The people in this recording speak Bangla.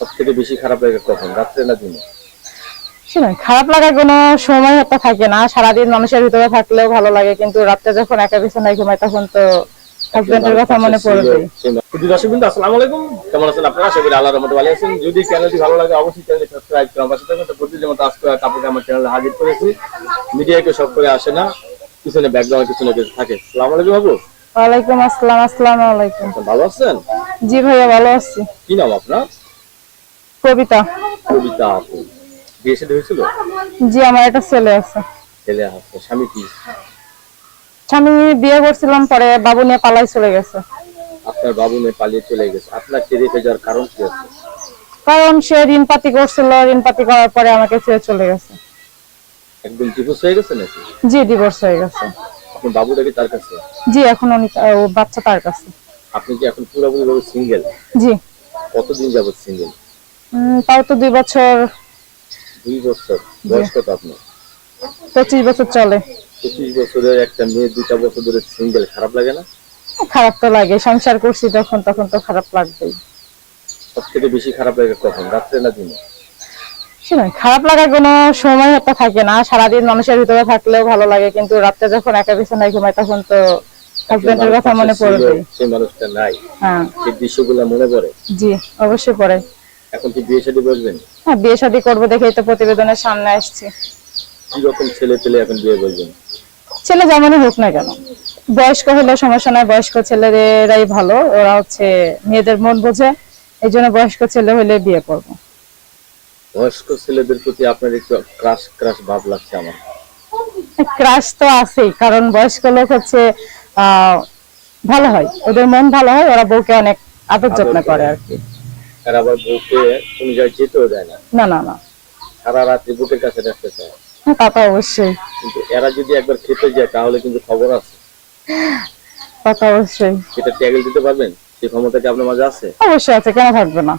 সবথেকে বেশি খারাপ লাগে কখন, রাত্রে না দিনে? শুনুন, খারাপ লাগার কোনো সময় একটা থাকে না। সারাদিন মানুষের ভিতরে থাকলেও ভালো লাগে, কিন্তু রাতে যখন একা বিছানায় ঘুমাই তখন তো একজন হাজবেন্ডের মানুষ কথা পাশে মনে ছিল, পড়বেই। দর্শকবৃন্দ আসসালামু আলাইকুম, কেমন আছেন আপনারা? আশা করি আল্লাহর রহমতে ভালো আছেন। যদি চ্যানেলটি ভালো লাগে অবশ্যই চ্যানেলটি সাবস্ক্রাইব করুন। পাশে থাকুন। তো প্রতিদিন মতো আজকে আপনাকে আমার চ্যানেলে হাজির করেছি। মিডিয়ায় কেউ সব করে আসে না, পিছনে ব্যাকগ্রাউন্ড পিছনে কিছু থাকে। আসসালামু আলাইকুম আপু। ওয়ালাইকুম আসসালাম। আসসালামু আলাইকুম। আচ্ছা, ভালো আছেন? জি ভাইয়া, ভালো আছি। কি নাম আপনার? কবিতা। কবিতা আপু। বিয়ে শাদী হয়েছিল? জি, আমার একটা ছেলে আছে। ছেলে আছে, স্বামী কি? স্বামী বিয়ে করছিলাম, পরে বাবু নিয়ে পালাই চলে গেছে। আপনার বাবু মেয়ে পালিয়ে চলে গেছে, আপনার ছেড়ে রেখে যাওয়ার কারণ কি আছে? কারণ সে ঋণ পাতি করছিল, ঋণ পাতি করার পরে আমাকে ছেড়ে চলে গেছে। একদম ডিভোর্স হয়ে গেছে নাকি? জি, ডিভোর্স হয়ে গেছে। আপনার বাবুটা কি তার কাছে? জি, এখন ও বাচ্চা তার কাছে। আপনি কি এখন পুরোপুরি ভাবে সিঙ্গেল? জি। কতদিন যাবত সিঙ্গেল? তাও তো 2 বছর। 2 বছর? জি। বয়স কত আপনার? 25 বছর চলে। 25 বছরের একটা মেয়ে 2টা বছর ধরে সিঙ্গেল, খারাপ লাগে না? খারাপ তো লাগে, সংসার করছি তখন তখন তো খারাপ লাগবেই। সব থেকে বেশি খারাপ লাগে কখন, রাত্রে না দিনে? শুনুন, খারাপ লাগার কোনো সময় একটা থাকে না। সারাদিন মানুষের ভিতরে থাকলেও ভালো লাগে, কিন্তু রাতে যখন একা বিছানায় ঘুমাই তখন তো একজন হাজবেন্ডের মানুষ কথা পাশে মনে ছিল, পড়বেই। সেই মানুষটা নাই, হ্যাঁ। সেই দৃশ্যগুলো মনে পড়ে। জি, অবশ্যই পড়ে। এখন কি বিয়ে শাদী বসবেন? হ্যাঁ, বিয়ে শাদী করবো দেখেই তো প্রতিবেদনের সামনে আসছি। কি রকম ছেলে পেলে এখন বিয়ে বসবেন? ছেলে যেমনই হোক না কেন, বয়স্ক হলে সমস্যা নাই। বয়স্ক ছেলেরাই ভালো, ওরা হচ্ছে মেয়েদের মন বোঝে। এই জন্য বয়স্ক ছেলে হলে বিয়ে করবো। বয়স্ক ছেলেদের প্রতি আপনার একটু ক্রাশ ক্রাশ ভাব লাগছে আমার। ক্রাশ তো আছেই, কারণ বয়স্ক লোক হচ্ছে আহ ভালো হয়, ওদের মন ভালো হয়, ওরা বউকে অনেক আদর যত্ন করে আর কি। আর আবার বউকে কোনো জায়গায় যেতেও দেয় না, না না না। সারা রাত্রি বুকের কাছে রাখতে চায়। হ্যাঁ, তা তো অবশ্যই। কিন্তু এরা যদি একবার খেতে যায় তাহলে কিন্তু খবর আছে। তা তো অবশ্যই। সেটা ট্যাগেল দিতে পারবেন? সেই ক্ষমতা কি আপনার মাঝে আছে? অবশ্যই আছে, কেন থাকবে না।